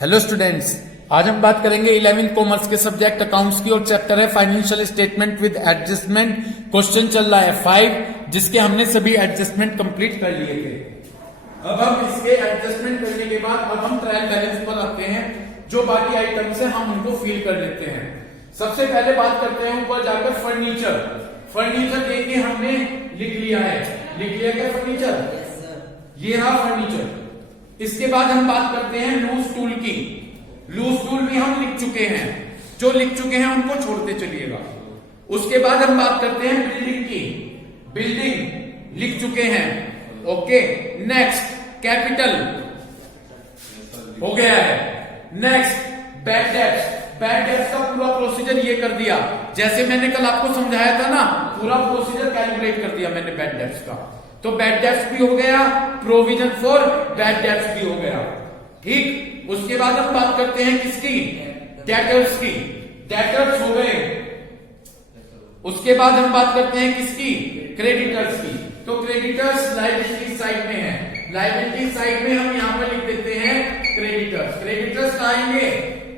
Hello students, आज हम बात करेंगे 11वीं कॉमर्स के सब्जेक्ट अकाउंट्स की और चैप्टर है financial statement with adjustment. Question चल रहा है 5, जिसके हमने सभी एडजस्टमेंट कंप्लीट कर लिए थे। अब हम इसके एडजस्टमेंट करने के बाद अब हम ट्रायल बैलेंस पर आते हैं। जो बाकी आइटम्स है हम उनको फिल कर लेते हैं। सबसे पहले बात करते हैं ऊपर जाकर फर्नीचर। फर्नीचर देखिए हमने लिख लिया है। लिख लिया क्या फर्नीचर? ये रहा फर्नीचर। इसके बाद हम बात करते हैं लूज टूल की। लूज टूल भी हम लिख चुके हैं। जो लिख चुके हैं उनको छोड़ते चलिएगा। उसके बाद हम बात करते हैं बिल्डिंग की। बिल्डिंग लिख चुके हैं। ओके, नेक्स्ट कैपिटल हो गया है। Next bad debts. Bad debts का पूरा प्रोसीजर ये कर दिया, जैसे मैंने कल आपको समझाया था ना, पूरा प्रोसीजर कैलकुलेट कर दिया मैंने बैड डेब्ट्स का। तो बैड डेब्ट्स भी हो गया, प्रोविजन फॉर बैड डेब्ट्स भी हो गया। ठीक, उसके बाद हम बात करते हैं किसकी? डेटर्स की। डेटर्स हो गए। उसके बाद हम बात करते हैं किसकी? क्रेडिटर्स की। तो क्रेडिटर्स लायबिलिटी साइड में है। लायबिलिटी साइड में हम यहां पर लिख देते हैं क्रेडिटर्स। क्रेडिटर्स आएंगे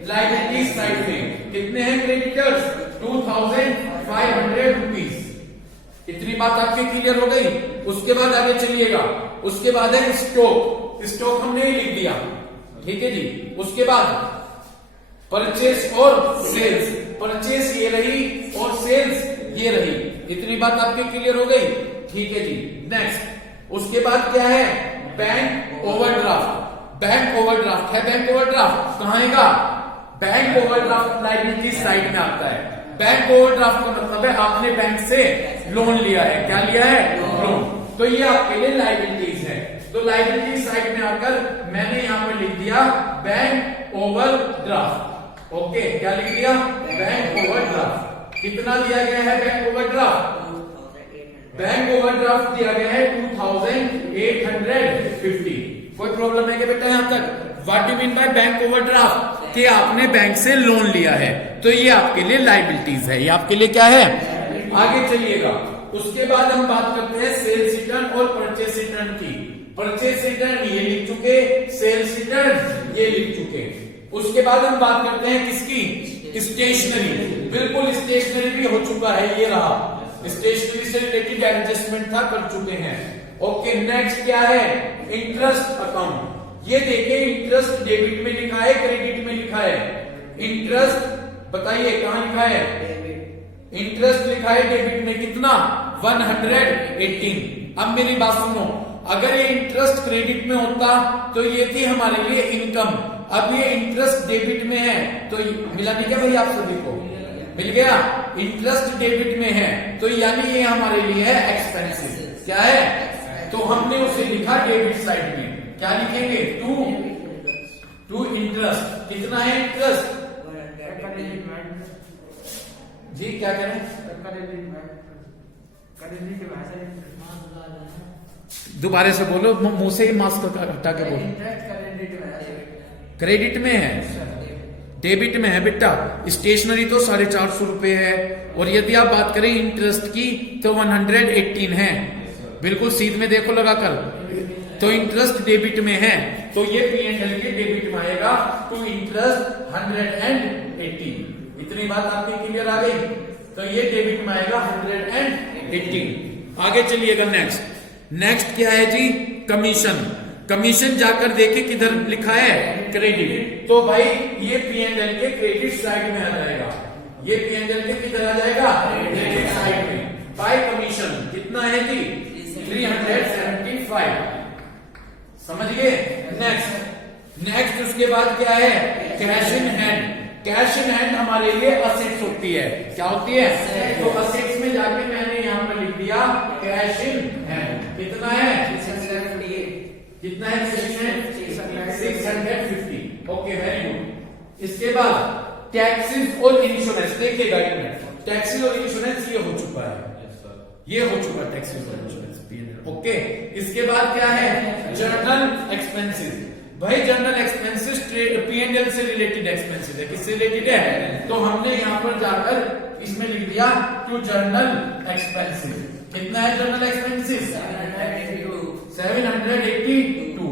लायबिलिटी साइड में। कितने हैं क्रेडिटर्स? 2500 रुपीज। इतनी बात आपके क्लियर हो गई। उसके बाद आगे चलिएगा। उसके बाद है स्टॉक। स्टॉक हमने ही लिख दिया, ठीक है जी। उसके बाद परचेस और सेल्स। परचेस ये रही और सेल्स ये रही। इतनी बात आपके क्लियर हो गई, ठीक है जी। नेक्स्ट उसके बाद क्या है? Bank overdraft. बैंक ओवरड्राफ्ट है। बैंक ओवरड्राफ्ट कहां आएगा? बैंक ओवरड्राफ्ट लायबिलिटी साइड में आता है। बैंक ओवरड्राफ्ट का मतलब है आपने बैंक से लोन लिया है। क्या लिया है? लोन। तो ये आपके लिए लायबिलिटीज है। तो लायबिलिटी साइड में आकर मैंने यहां पर लिख दिया बैंक ओवरड्राफ्ट। ओके, क्या लिख दिया? Bank overdraft. कितना दिया गया है बैंक ओवरड्राफ्ट? बैंक ओवरड्राफ्ट दिया गया है 2850। कोई प्रॉब्लम है क्या बेटा यहां तक? What do mean by bank overdraft? कि आपने बैंक से लोन लिया है, तो ये आपके लिए लायबिलिटीज है। ये आपके लिए क्या है? आगे चलिएगा। उसके बाद हम बात करते हैं सेल्स रिटर्न और परचेस रिटर्न की। परचेस रिटर्न ये लिख चुके, सेल्स रिटर्न ये लिख चुके। उसके बाद हम बात करते हैं किसकी? स्टेशनरी। बिल्कुल स्टेशनरी भी हो चुका है, ये रहा। स्टेशनरी से रिलेटेड एडजस्टमेंट था, कर चुके हैं। ओके, नेक्स्ट क्या है? Interest account. ये देखिए इंटरेस्ट डेबिट में लिखा है, क्रेडिट में लिखा है। इंटरेस्ट बताइए कहां लिखा है? इंटरेस्ट लिखा है डेबिट में कितना? 118। अब मेरी बात सुनो, अगर ये इंटरेस्ट क्रेडिट में होता तो ये थी हमारे लिए इनकम। अब ये इंटरेस्ट डेबिट में है, तो मिला नहीं क्या भाई आप सभी को? मिल गया। इंटरेस्ट डेबिट में है तो यानी ये हमारे लिए है एक्सपेंसिव। क्या है? तो हमने उसे लिखा डेबिट साइड में। क्या लिखेंगे? To interest. कितना है इंटरेस्ट जी? क्या करें? दोबारा से बोलो, मुंह से ही मास्क हटा के बोलो। क्रेडिट में है, डेबिट में है बेटा। स्टेशनरी तो 450 रुपए है, और यदि आप बात करें इंटरेस्ट की तो 118 है। बिल्कुल सीध में देखो लगाकर। तो इंटरेस्ट डेबिट में है, तो ये P&L के डेबिट में आएगा। तो इंटरेस्ट 118। इतनी बात आपकी क्लियर आ गई? तो ये डेबिट में आएगा 118। आगे चलिएगा। नेक्स्ट क्या है जी? कमीशन। कमीशन जाकर देखे किधर लिखा है? क्रेडिट। तो भाई ये P&L के क्रेडिट साइड में आ जाएगा। ये P&L के किधर आ जाएगा? क्रेडिट साइड में। बाय कमीशन कितना है जी? 375। समझ गए? नेक्स्ट उसके बाद क्या है? Cash in hand. Cash in hand हमारे लिए असेट्स होती है। क्या होती है? तो असेट्स में जाके मैंने यहां पर लिख दिया कैश इन हैंड। कितना है? कितना है? 650। Okay, very good. इसके बाद टैक्सेस और इंश्योरेंस। देखिए गाइड में टैक्सेस और इंश्योरेंस ये हो चुका है। ये हो चुका टैक्सेस और इंश्योरेंस। ओके, इसके बाद क्या है? Journal expenses. भाई जर्नल एक्सपेंसेस P&L से रिलेटेड एक्सपेंसेस है। किससे रिलेटेड है? तो हमने यहां पर जाकर इसमें लिख दिया टू जर्नल एक्सपेंसेस। कितना है जर्नल एक्सपेंसेस? 782।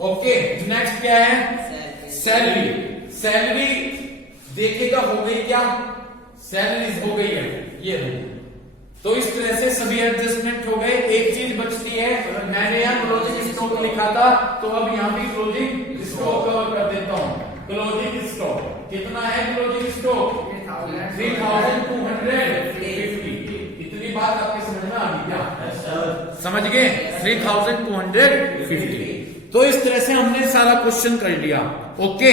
ओके, नेक्स्ट क्या है? सैलरी देखेगा हो गई क्या, सैलरीज हो गई है, ये हो गई। तो इस तरह से सभी एडजस्टमेंट हो गए। एक चीज बचती है, मैंने यहाँ क्लोजिंग स्टॉक लिखा था तो अब यहाँ भी क्लोजिंग स्टॉक कवर कर देता हूँ। क्लोजिंग स्टॉक कितना है, क्लोजिंग स्टॉक 3250। इतनी बात आपके समझ में आ गई क्या, समझ गए, 3250। तो इस तरह से हमने सारा क्वेश्चन कर लिया। ओके,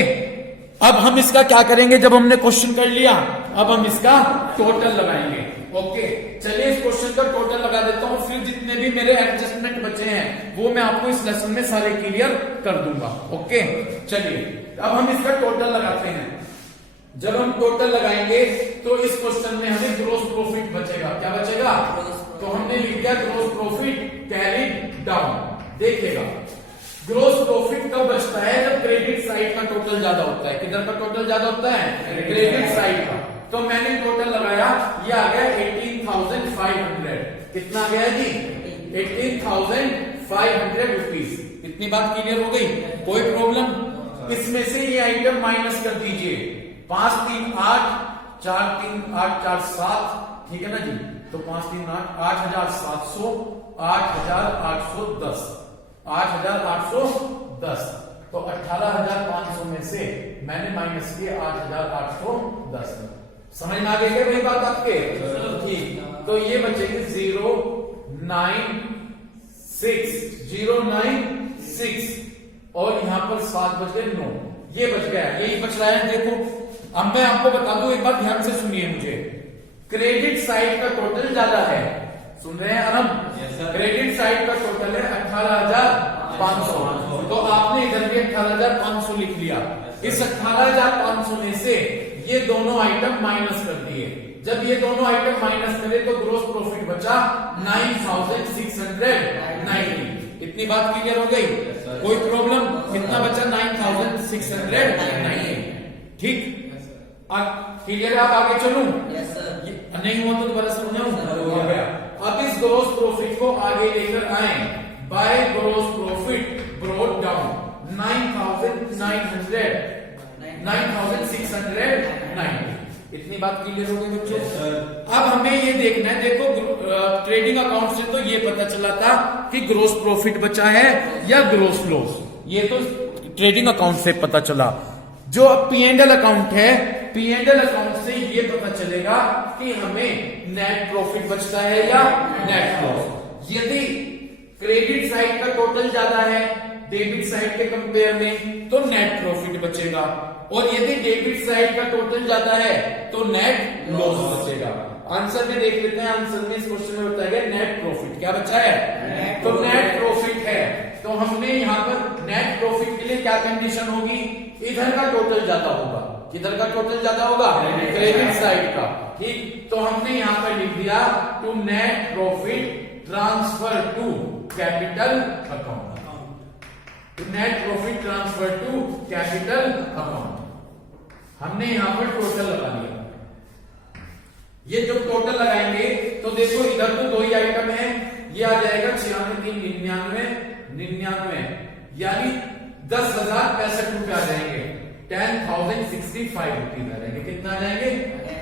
अब हम इसका क्या करेंगे, जब हमने क्वेश्चन कर लिया अब हम इसका टोटल लगाएंगे। ओके, चलिए इस क्वेश्चन का टोटल लगा देता हूं, फिर जितने भी मेरे एडजस्टमेंट बचे हैं वो मैं आपको इस लेसन में सारे क्लियर कर दूंगा। ओके, चलिए अब हम इसका टोटल लगाते हैं। जब हम टोटल लगाएंगे तो इस क्वेश्चन में हमें ग्रोस प्रॉफिट बचेगा। क्या बचेगा, तो हमने लिख दिया ग्रोस प्रॉफिट कैरिड डाउन। देखिएगा ग्रोस प्रॉफिट कब बचता है, जब क्रेडिट साइड का टोटल ज्यादा होता है। किधर का टोटल ज्यादा होता है, क्रेडिट साइड का। तो मैंने टोटल लगाया, ये आ गया 18,500। कितना आ गया जी, 18,500 रुपीज। इतनी बात क्लियर हो गई, कोई प्रॉब्लम। इसमें से ये आइटम माइनस कर दीजिए, 5 3 8 4 3 8 4 7, ठीक है ना जी। तो 5 3 8 8,700 8,810 8,810। तो 18,500 में से मैंने माइनस किए 8,810। समझ में आ गई क्या वही बात आपके, ठीक। तो ये बचेगी 096 और यहां पर 7 बच गए 9, ये बच गया, यही बच रहा है। देखो अब मैं आपको बता दूं, एक बार ध्यान से सुनिए मुझे। क्रेडिट साइड का टोटल ज्यादा है, सुन रहे हैं आराम, क्रेडिट साइड का टोटल है 18,500। तो आपने इधर भी 18,500 लिख लिया। इस 18,500 में से ये दोनों आइटम माइनस कर दिए। जब ये दोनों आइटम माइनस करे तो ग्रोस प्रॉफिट बचा 9,690। इतनी बात क्लियर हो गई, कोई प्रॉब्लम, कितना बचा 9,690, ठीक। अब क्लियर है, आप आगे चलूं, नहीं हुआ तो दोबारा समझाऊं, हो गया। अब इस ग्रोस प्रॉफिट को आगे लेकर आए, by gross profit brought down 9,690। इतनी बात क्लियर हो गई बच्चों। अब हमें ये देखना है, देखो ट्रेडिंग अकाउंट से तो ये पता चला था कि ग्रोस प्रॉफिट बचा है या ग्रोस लॉस, ये तो ट्रेडिंग अकाउंट से पता चला। जो अब P&L अकाउंट है, P&L अकाउंट से ये पता चलेगा कि हमें नेट प्रॉफिट बचता है या नेट लॉस। यदि क्रेडिट साइड का टोटल ज्यादा है डेबिट साइड के कंपेयर में तो नेट प्रॉफिट बचेगा, और यदि डेबिट साइड का टोटल ज्यादा है तो नेट लॉस बचेगा। आंसर में देख लेते हैं, आंसर में इस क्वेश्चन में बताया गया नेट प्रॉफिट। क्या बचा है, तो नेट प्रॉफिट है। तो हमने यहाँ पर नेट प्रॉफिट के लिए क्या कंडीशन होगी, इधर का टोटल ज्यादा होगा। किधर का टोटल ज्यादा होगा, क्रेडिट साइड का, ठीक। तो हमने यहाँ पर लिख दिया to net profit transfer to capital account. Net profit transfer to capital account, हमने यहां पर टोटल लगा दिया। ये जो टोटल लगाएंगे तो देखो इधर तो दो ही आइटम है, ये आ जाएगा 96,399, यानी 10,065 रुपए आ जाएंगे। 10,065 रुपीज आ जाएंगे। कितना आ जाएंगे,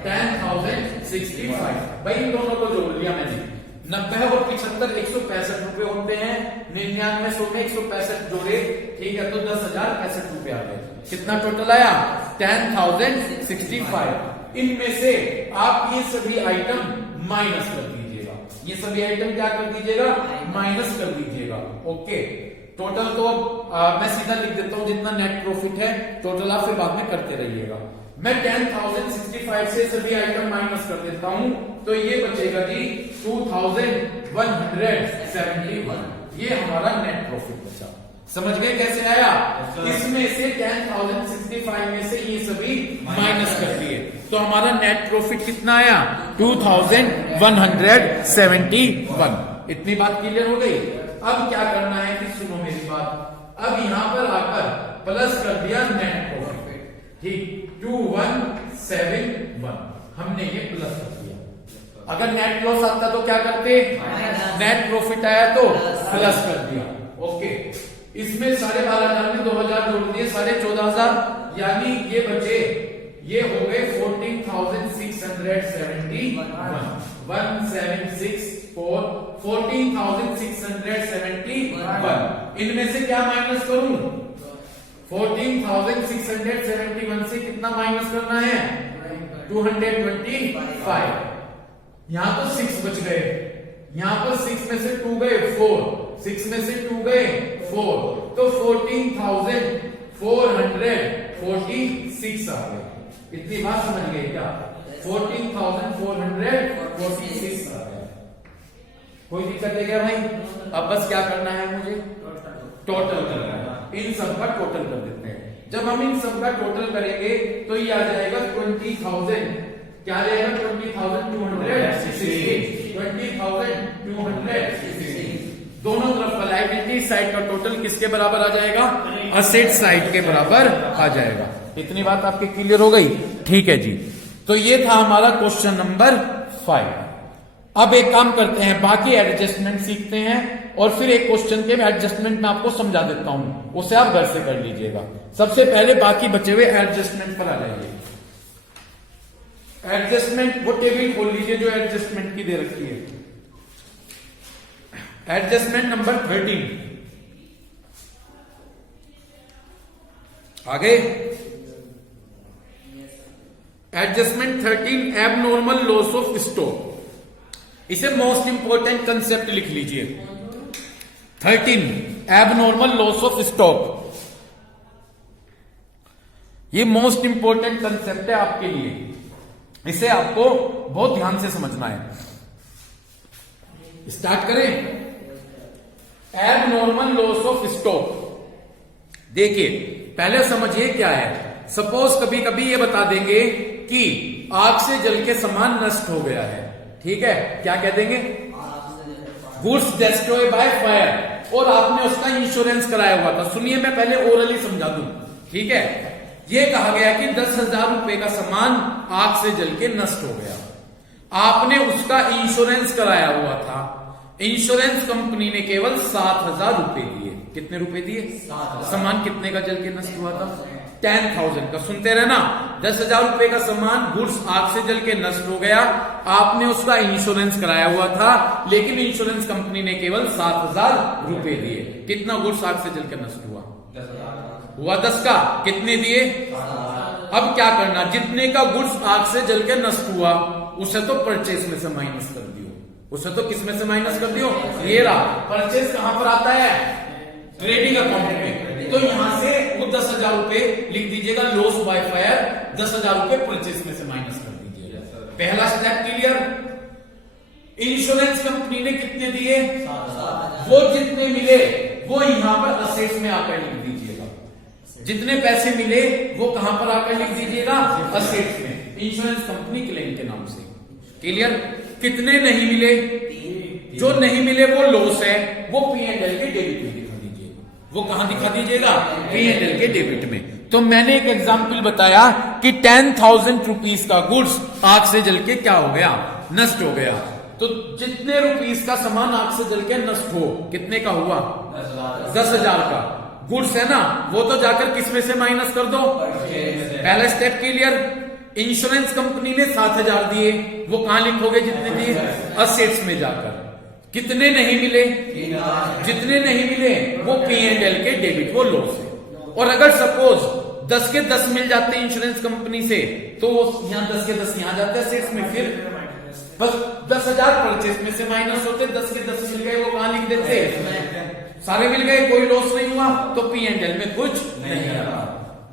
10,065। भाई इन दोनों को जोड़ लिया मैंने, 90 और 75 165 रुपए होते हैं। 99 100 में 165 जोड़े, ठीक है, तो 10,065 रुपए आ गए। कितना टोटल आया, 10,065। इनमें से आप ये सभी आइटम माइनस कर दीजिएगा, ये सभी आइटम क्या कर दीजिएगा, माइनस कर दीजिएगा। ओके, टोटल तो मैं सीधा लिख देता हूं, जितना नेट प्रॉफिट है टोटल आप फिर बाद में करते रहिएगा। मैं 10,065 से सभी आइटम माइनस कर देता हूं, तो ये बचेगा जी 2,171। ये हमारा नेट प्रॉफिट बचा। समझ गए कैसे आया, इसमें से 10,065 में से ये सभी माइनस कर दिए, तो हमारा नेट प्रॉफिट कितना आया, 2,171। इतनी बात क्लियर हो गई। अब क्या करना है कि सुनो मेरी बात, अब यहां पर आकर प्लस कर दिया नेट प्रॉफिट, ठीक, 2,171 हमने ये प्लस कर दिया। अगर नेट लॉस आता तो क्या करते, नेट प्रॉफिट आया तो प्लस कर दिया। ओके, इसमें 12,500 में 2,000 जोड़ दिए, 14,500 14,000, यानी ये बचे, ये हो गए 14,671, 1764, 14,671। इनमें से क्या माइनस करूं? 14,671 से कितना माइनस करना है? 225। यहां तो 6 बच गए, यहां पर 6 में से 2 गए 4, 6 में से 2 गए 4, तो 14,446 आ गए। इतनी बात समझ गए क्या? 14,446 आ गए। कोई दिक्कत है क्या भाई? अब बस क्या करना है मुझे? टोटल करना है। इन सब का टोटल कर देते हैं। जब हम इन सब का टोटल करेंगे तो ये आ जाएगा 20,000, क्या आ जाएगा? 20,216, 20,216। दोनों तरफ का लायबिलिटी साइड का टोटल किसके बराबर आ जाएगा? असेट साइड के बराबर आ जाएगा। इतनी बात आपके क्लियर हो गई? ठीक है जी। तो ये था हमारा क्वेश्चन नंबर 5। अब एक काम करते हैं, बाकी एडजस्टमेंट सीखते हैं और फिर एक क्वेश्चन के एडजस्टमेंट में आपको समझा देता हूं, उसे आप घर से कर लीजिएगा। सबसे पहले बाकी बचे हुए एडजस्टमेंट पर आ जाइए। एडजस्टमेंट वो टेबल खोल लीजिए जो एडजस्टमेंट की दे रखी है। एडजस्टमेंट नंबर 13 आगे। Adjustment 13 abnormal loss of stock. इसे मोस्ट इंपोर्टेंट कंसेप्ट लिख लीजिए। 13 एबनॉर्मल लॉस ऑफ स्टॉक, ये मोस्ट इंपोर्टेंट कंसेप्ट है आपके लिए। इसे आपको बहुत ध्यान से समझना है। स्टार्ट करें। एबनॉर्मल लॉस ऑफ स्टॉक, देखिए पहले समझिए क्या है। सपोज कभी कभी ये बता देंगे कि आग से जल के सामान नष्ट हो गया है, ठीक है? क्या कह देंगे? गुड्स डिस्ट्रॉय बाय फायर, और आपने उसका इंश्योरेंस कराया हुआ था। सुनिए मैं पहले ओरली समझा दूं, ठीक है? ये कहा गया कि 10,000 रुपए का सामान आग से जल के नष्ट हो गया, आपने उसका इंश्योरेंस कराया हुआ था। इंश्योरेंस कंपनी ने केवल 7,000 रुपए दिए। कितने रुपए दिए? सामान कितने का जल के नष्ट हुआ था? 10,000 का। सुनते रहना, 10,000 रुपए का सामान गुड्स आग से जल के नष्ट हो गया, आपने उसका इंश्योरेंस कराया हुआ था, लेकिन इंश्योरेंस कंपनी ने केवल 7,000 रुपए दिए। कितना गुड्स आग से जल के नष्ट हुआ? 10 का। कितने दिए? अब क्या करना? जितने का गुड्स आग से जल के नष्ट हुआ उसे तो परचेस में से माइनस कर दियो। उसे तो किस में से माइनस कर दियो? ये रहा। परचेस कहां पर आता है? ट्रेडिंग अकाउंट में। तो यहां से वो 10,000 रुपए लिख दीजिएगा लॉस बाय फायर, 10,000 रुपए परचेस में से माइनस कर दीजिएगा। पहला स्टेप क्लियर। इंश्योरेंस कंपनी ने कितने दिए? वो जितने मिले वो यहां पर असेट्स में आकर लिख दीजिएगा। जितने पैसे मिले वो कहां पर आकर लिख दीजिएगा? असेट्स में, इंश्योरेंस कंपनी क्लेम के नाम से। क्लियर? कितने नहीं मिले? जो नहीं मिले वो लॉस है, वो P&L के डेबिट में दिखा दीजिएगा। वो कहां दिखा दीजिएगा? P&L के डेबिट में। तो मैंने एक एग्जाम्पल बताया कि 10,000 रुपीज का गुड्स आग से जल के क्या हो गया? नष्ट हो गया। तो जितने रुपीस का सामान आग से जल के नष्ट हो, कितने का हुआ? 10,000 का। गुड्स है ना, वो तो जाकर किस में से माइनस कर दो? पहला स्टेप क्लियर। इंश्योरेंस कंपनी ने 7,000 दिए, वो कहां लिखोगे? जितने दिए असेट्स में जाकर। कितने नहीं मिले? जितने नहीं मिले वो P&L के डेबिट, वो लॉस है। और अगर सपोज 10 के 10 मिल जाते इंश्योरेंस कंपनी से, तो यहां 10 के 10 यहां जाते असेट्स में, फिर बस 10,000 परचेस में से माइनस होते, 10 के 10 मिल गए, वो कहां लिख देते? सारे मिल गए, कोई लॉस नहीं हुआ, तो P&L में कुछ नहीं रहा।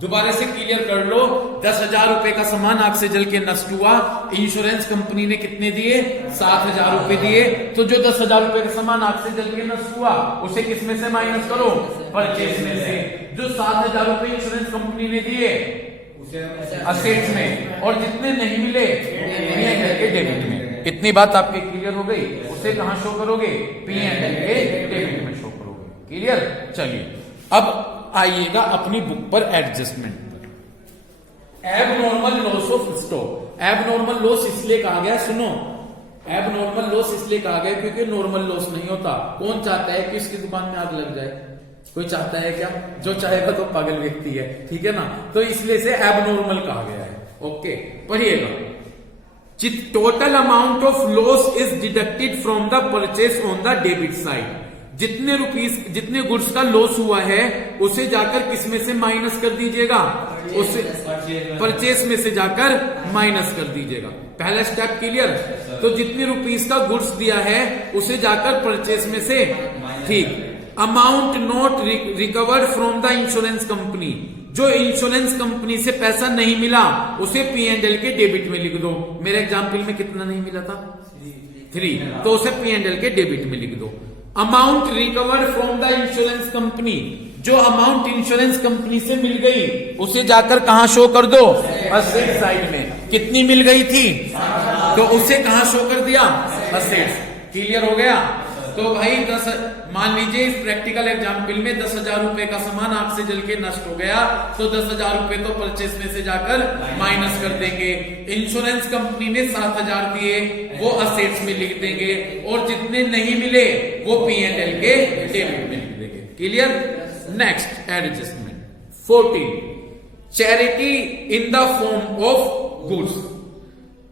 दोबारा से क्लियर कर लो। 10,000 रुपए का सामान आग से जल के नष्ट हुआ, इंश्योरेंस कंपनी ने कितने दिए? 7,000 रुपए दिए। तो जो 10,000 रुपए का सामान आग से जल के नष्ट हुआ उसे किस में से माइनस करो? परचेस में से। जो 7,000 रुपए इंश्योरेंस कंपनी ने दिए असेट्स में, और जितने नहीं मिले P&L के डेबिट में। इतनी बात आपके क्लियर हो गई? उसे कहां शो करोगे? P&L के डेबिट में शो करोगे। क्लियर? चलिए अब आइएगा अपनी बुक पर एडजस्टमेंट पर। Abnormal loss of stock. Abnormal loss इसलिए कहा गया, सुनो, एबनॉर्मल लॉस इसलिए कहा गया क्योंकि नॉर्मल लॉस नहीं होता। कौन चाहता है कि इसकी दुकान में आग लग जाए? कोई चाहता है क्या? जो चाहेगा तो पागल व्यक्ति है, ठीक है ना। तो इसलिए से एबनॉर्मल कहा गया है। ओके, पढ़िएगा। Total amount of loss is deducted from the purchase on the debit side. जितने गुड्स का लॉस हुआ है उसे जाकर किस में से माइनस कर दीजिएगा? उसे परचेस में से जाकर माइनस कर दीजिएगा। पहला स्टेप क्लियर। तो जितने रुपीस का गुड्स दिया है उसे जाकर परचेस में से, ठीक। Amount not recovered from the insurance company, जो इंश्योरेंस कंपनी से पैसा नहीं मिला उसे P&L के डेबिट में लिख दो। मेरे एग्जाम्पल में कितना नहीं मिला था? 3, तो उसे P&L के डेबिट में लिख दो। Amount recovered from the insurance company, जो अमाउंट इंश्योरेंस कंपनी से मिल गई उसे जाकर कहां शो कर दो? असेट साइड में। कितनी मिल गई थी तो उसे कहां शो कर दिया? असेट्स। क्लियर हो गया। तो भाई मान लीजिए इस प्रैक्टिकल एग्जाम्पल में 10,000 रुपए का सामान आग से जल के नष्ट हो गया, तो 10,000 रुपए तो परचेस में से जाकर माइनस कर देंगे। इंश्योरेंस कंपनी ने 7,000 दिए, वो असेट्स में लिख देंगे, और जितने नहीं मिले वो P&L के डेबिट में लिख देंगे। Clear. Next adjustment 14, charity in the form of goods.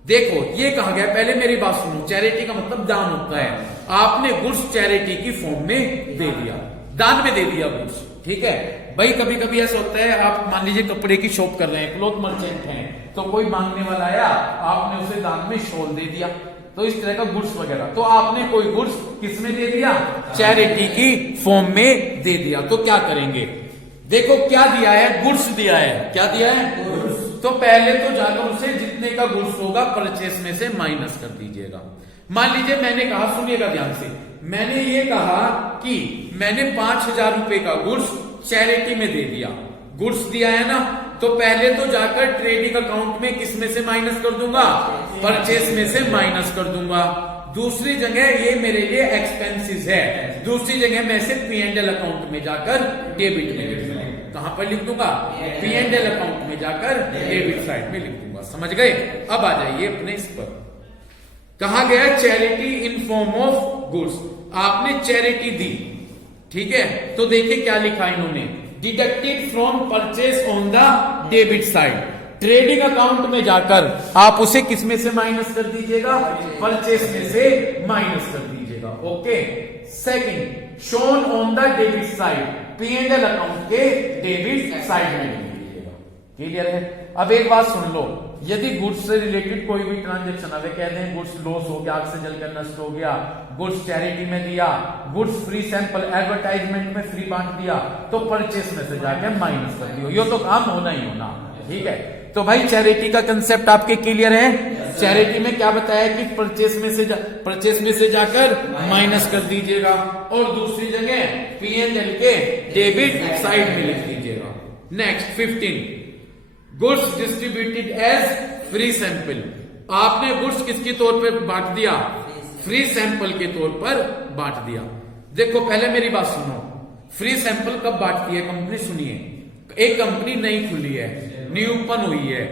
देखो ये कहा गया, पहले मेरी बात सुनो। चैरिटी का मतलब दान होता है। आपने गुड्स चैरिटी की फॉर्म में दे दिया, दान में दे दिया गुड्स, ठीक है भाई। कभी कभी ऐसा होता है, आप मान लीजिए कपड़े की शॉप कर रहे हैं, क्लॉथ मर्चेंट हैं, तो कोई मांगने वाला आया, आपने उसे दान में शॉल दे दिया, तो इस तरह का गुड्स वगैरह। तो आपने कोई गुड्स किस में दे दिया? चैरिटी की फॉर्म में दे दिया। तो क्या करेंगे? देखो क्या दिया है? गुड्स दिया है। क्या दिया है? गुड्स। तो पहले तो जाकर उसे जितने का गुड्स होगा परचेस में से माइनस कर दीजिएगा। मान लीजिए मैंने कहा, सुनिएगा ध्यान से, मैंने ये कहा कि मैंने 5,000 रुपए का गुड्स चैरिटी में दे दिया। गुड्स दिया है ना, तो पहले तो जाकर ट्रेडिंग अकाउंट में किस में से माइनस कर दूंगा? परचेस में से माइनस कर दूंगा। दूसरी जगह ये मेरे लिए एक्सपेंसेस है, दूसरी जगह मैं इसे P&L अकाउंट में जाकर डेबिट में लिख दूंगा। कहां पर लिख दूंगा? P&L अकाउंट में जाकर डेबिट साइड में लिख दूंगा। समझ गए? अब आ जाइए अपने इस पर। कहा गया charity in form of goods. आपने चैरिटी दी, ठीक है, तो देखिए क्या लिखा इन्होंने, deducted from purchase on the debit side. Trading account में जाकर आप उसे किस में से माइनस कर दीजिएगा? परचेस में से माइनस कर दीजिएगा। Okay. Second, shown on the debit side, P&L account के डेबिट साइड में लिख दीजिएगा। क्लियर है? अब एक बात सुन लो, यदि गुड्स से रिलेटेड कोई भी ट्रांजेक्शन आवे, कहते हैं गुड्स लॉस हो गया, आग से जलकर नष्ट हो गया, गुड्स चैरिटी में दिया, गुड्स फ्री सैंपल एडवर्टाइजमेंट में फ्री बांट दिया, तो परचेस में से जाके माइनस कर दियो। ये तो काम होना ही होना, ठीक है। तो भाई चैरिटी का कंसेप्ट आपके क्लियर है? चैरिटी में क्या बताया कि परचेस में से जाकर माइनस कर दीजिएगा, और दूसरी जगह P&L के डेबिट साइड में लिख दीजिएगा। Next 15, goods distributed as free sample. आपने गुड्स किसके तौर पर बांट दिया? फ्री सैंपल के तौर पर बांट दिया। देखो पहले मेरी बात सुनो, फ्री सैंपल कब बांटती है कंपनी? सुनिए, एक कंपनी नई खुली है, न्यू ओपन हुई है,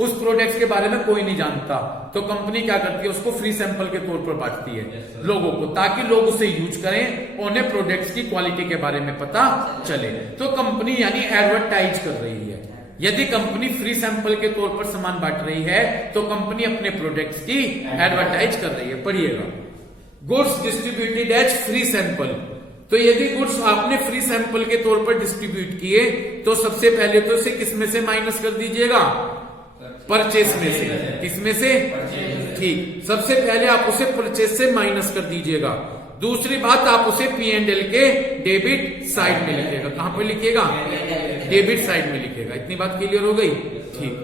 उस प्रोडक्ट्स के बारे में कोई नहीं जानता, तो कंपनी क्या करती है? उसको फ्री सैंपल के तौर पर बांटती है लोगों को, ताकि लोग उसे यूज करें, उन्हें प्रोडक्ट्स की क्वालिटी के बारे में पता चले। तो कंपनी यानी एडवर्टाइज कर रही है। यदि कंपनी फ्री सैंपल के तौर पर सामान बांट रही है तो कंपनी अपने प्रोडक्ट्स की एडवर्टाइज कर रही है। पढ़िएगा, goods distributed as free sample. तो यदि गुड्स आपने फ्री सैंपल के तौर पर डिस्ट्रीब्यूट किए तो सबसे पहले तो इसे किस में से माइनस कर दीजिएगा? परचेस में से। किसमें से? ठीक, सबसे पहले आप उसे परचेस से माइनस कर दीजिएगा। दूसरी बात, आप उसे P&L के डेबिट साइड में लिखिएगा। कहां पर लिखिएगा? डेबिट साइड में लिखिएगा। इतनी बात क्लियर हो गई? ठीक,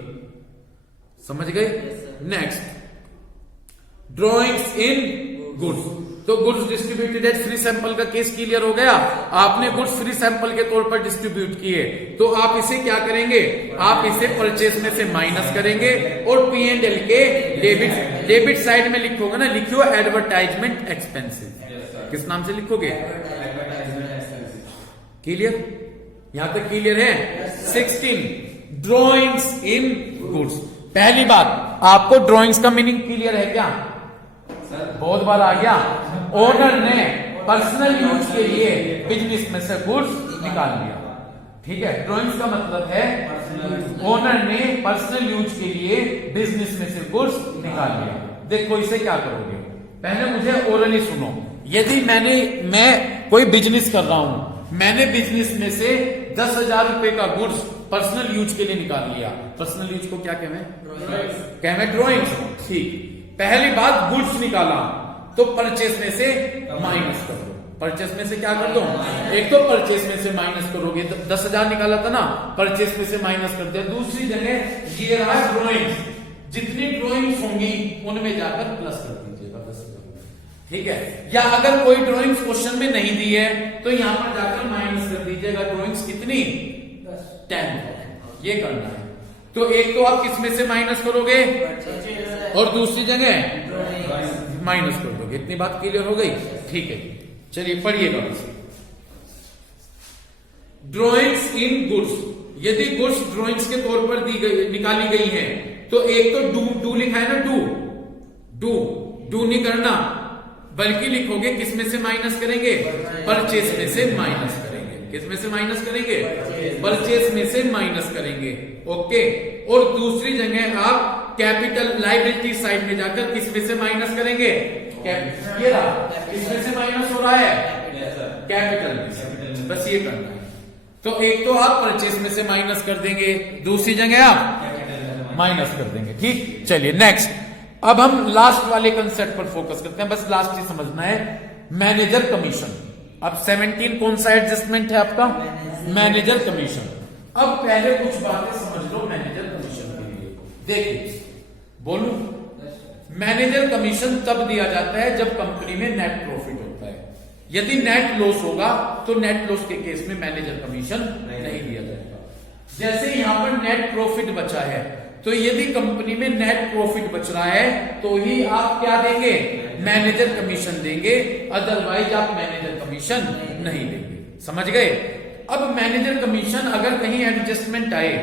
समझ गए? Next, drawings in goods. तो goods distributed as free sample का केस क्लियर हो गया। आपने गुड्स फ्री सैंपल के तौर पर डिस्ट्रीब्यूट किए, तो आप इसे क्या करेंगे? आप इसे परचेस में से माइनस करेंगे और P&L के डेबिट साइड में लिखोगे ना, लिखियो एडवर्टाइजमेंट एक्सपेंसेस। किस नाम से लिखोगे? क्लियर? यहां तक क्लियर है? 16, ड्रॉइंग्स इन गुड्स। पहली बात, आपको ड्रॉइंग्स का मीनिंग क्लियर है क्या? बहुत बार आ गया। ओनर ने पर्सनल यूज के लिए बिजनेस में से गुड्स निकाल लिया। ठीक है, ड्रॉइंग्स का मतलब है ओनर ने पर्सनल यूज के लिए बिजनेस में से गुड्स निकाल लिया। देखो इसे क्या करोगे, पहले मुझे ओरली सुनो। यदि मैं कोई बिजनेस कर रहा हूं, मैंने बिजनेस में से 10,000 रुपए का गुड्स पर्सनल यूज के लिए निकाल लिया। पर्सनल यूज को क्या कहवे? ड्रॉइंग्स। ठीक, पहली बात गुड्स निकाला तो परचेस में से माइनस कर दो। परचेस में से क्या कर दो? एक तो परचेस में से माइनस करोगे, 10,000 निकाला था ना, परचेस में से माइनस कर दिया। दूसरी जगह ये रहा ड्रॉइंग्स, जितनी ड्रॉइंग्स होंगी उनमें जाकर प्लस कर दीजिएगा 10,000। ठीक है, या अगर कोई ड्रॉइंग्स क्वेश्चन में नहीं दी है तो यहां पर जाकर माइनस कर दीजिएगा। ड्रॉइंग्स कितनी? 10। ये करना है। तो एक तो आप किस में से माइनस करोगे और दूसरी जगह माइनस कर दोगे। इतनी बात क्लियर हो गई? ठीक है, चलिए पढ़िएगा। ड्रॉइंग्स इन गुड्स, यदि गुड्स ड्रॉइंग्स के तौर पर दी गई निकाली गई हैं तो एक तो डू लिखा है ना, डू नहीं करना, बल्कि लिखोगे किस में से माइनस करेंगे? परचेस में से माइनस करेंगे। किस में से माइनस करेंगे? परचेस में से माइनस करेंगे। ओके, और दूसरी जगह आप कैपिटल लायबिलिटी साइड में जाकर किस में से माइनस करेंगे? ये रहा, किसमें से माइनस हो रहा है? कैपिटल में से। बस ये करना है। तो एक तो आप परचेस में से माइनस कर देंगे, दूसरी जगह आप माइनस कर देंगे। ठीक, चलिए नेक्स्ट। अब हम लास्ट वाले कंसेप्ट पर फोकस करते हैं, बस लास्ट ही समझना है। Manager commission. अब 17 कौन सा एडजस्टमेंट है आपका? Manager commission. अब पहले कुछ बातें समझ लो मैनेजर कमीशन के लिए। देखिए, बोलूं, मैनेजर कमीशन तब दिया जाता है जब कंपनी में नेट प्रॉफिट होता है। यदि नेट लॉस होगा तो नेट लॉस के केस में मैनेजर कमीशन नहीं दिया जाएगा। जैसे यहां पर नेट प्रॉफिट बचा है, तो यदि कंपनी में नेट प्रॉफिट बच रहा है तो ही आप क्या देंगे? मैनेजर कमीशन देंगे, अदरवाइज आप मैनेजर कमीशन नहीं देंगे। समझ गए? अब मैनेजर कमीशन अगर कहीं एडजस्टमेंट आए,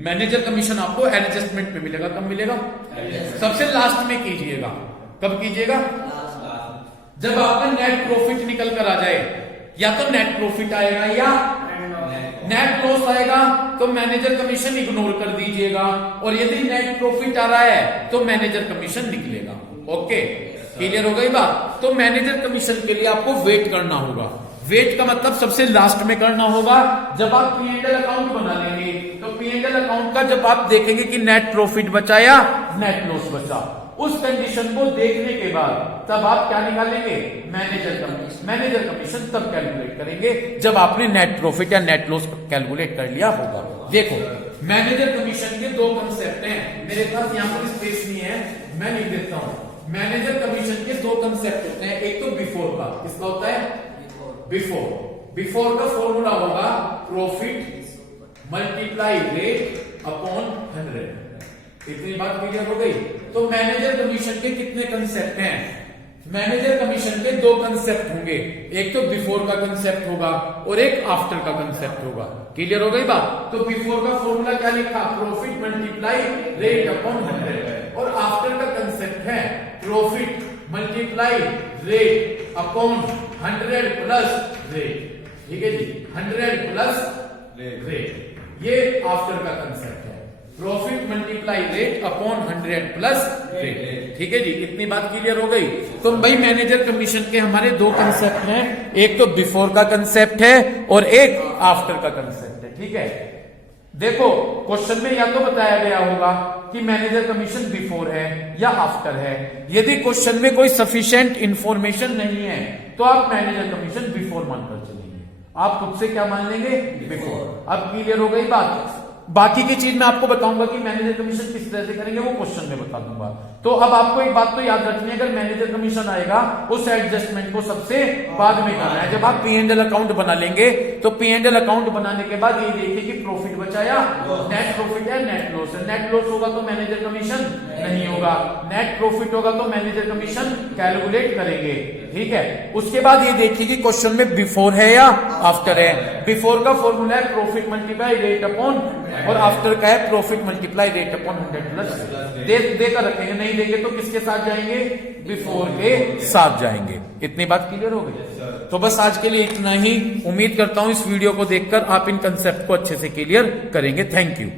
मैनेजर कमीशन आपको एडजस्टमेंट में मिलेगा। कब मिलेगा? सबसे लास्ट में कीजिएगा। कब कीजिएगा? जब आपका नेट प्रॉफिट निकल कर आ जाए। या तो नेट प्रॉफिट आएगा या नेट लॉस आएगा, तो मैनेजर कमीशन इग्नोर कर दीजिएगा। और यदि नेट प्रॉफिट आ रहा है तो मैनेजर कमीशन निकलेगा। ओके, क्लियर हो गई बात? तो मैनेजर कमीशन के लिए आपको वेट करना होगा। वेट का मतलब सबसे लास्ट में करना होगा। जब आप P&L अकाउंट बना लेंगे तो P&L अकाउंट का जब आप देखेंगे कि नेट प्रॉफिट बचा या नेट लॉस बचा, उस कंडीशन को देखने के बाद तब आप क्या निकालेंगे? Manager commission. मैनेजर कमीशन तब कैलकुलेट करेंगे जब आपने नेट प्रॉफिट या नेट लॉस कैलकुलेट कर लिया होगा। देखो, मैनेजर कमीशन के दो कंसेप्ट हैं। मेरे पास यहां पर स्पेस नहीं है, मैं लिख देता हूं। मैनेजर कमीशन के दो कंसेप्ट होते हैं। एक तो बिफोर का, किसका होता है? बिफोर का फॉर्मूला होगा प्रॉफिट मल्टीप्लाई रेट अपॉन 100। इतनी बात क्लियर हो गई? तो मैनेजर कमीशन के कितने कंसेप्ट हैं? मैनेजर कमीशन के दो कंसेप्ट होंगे। एक तो बिफोर का कंसेप्ट होगा और एक आफ्टर का कंसेप्ट होगा। क्लियर हो गई बात? तो बिफोर का फॉर्मूला क्या लिखा? Profit multiply rate upon 100। और आफ्टर का कंसेप्ट है profit multiply rate upon 100 plus rate. ठीक है जी, 100 प्लस रेट, ये आफ्टर का कंसेप्ट है। Profit multiply rate upon 100 plus rate. ठीक है जी, इतनी बात क्लियर हो गई? तो भाई मैनेजर कमीशन के हमारे दो कंसेप्ट हैं, एक तो बिफोर का कंसेप्ट है और एक आफ्टर का कंसेप्ट है। ठीक है, देखो क्वेश्चन में या तो बताया गया होगा कि मैनेजर कमीशन बिफोर है या आफ्टर है। यदि क्वेश्चन में कोई सफिशिएंट इंफॉर्मेशन नहीं है तो आप मैनेजर कमीशन बिफोर मानकर चलेंगे। आप खुद से क्या मान लेंगे? बिफोर। अब क्लियर हो गई बात? बाकी की चीज मैं आपको बताऊंगा कि मैनेजर कमीशन किस तरह से करेंगे, वो क्वेश्चन में बता दूंगा। तो अब आपको एक बात तो याद रखनी है, अगर मैनेजर कमीशन आएगा उस एडजस्टमेंट को सबसे बाद में करना है। जब आप P&L अकाउंट बना लेंगे तो P&L अकाउंट बनाने के बाद ये देखिए कि प्रॉफिट बचा या नेट प्रॉफिट है, नेट लॉस है। नेट लॉस होगा तो मैनेजर कमीशन नहीं होगा, नेट प्रॉफिट होगा तो मैनेजर कमीशन कैलकुलेट करेंगे। ठीक है, उसके बाद ये देखिए कि क्वेश्चन में बिफोर है या आफ्टर है। बिफोर का फॉर्मूला है प्रॉफिट मल्टीप्लाई रेट अपॉन, और आफ्टर का है profit multiply rate upon 100 plus. देकर रखेंगे, नहीं नहीं देंगे तो किसके साथ जाएंगे, बिफोर के साथ जाएंगे। इतनी बात क्लियर हो गई। तो बस आज के लिए इतना ही। उम्मीद करता हूं इस वीडियो को देखकर आप इन कंसेप्ट को अच्छे से क्लियर करेंगे। Thank you.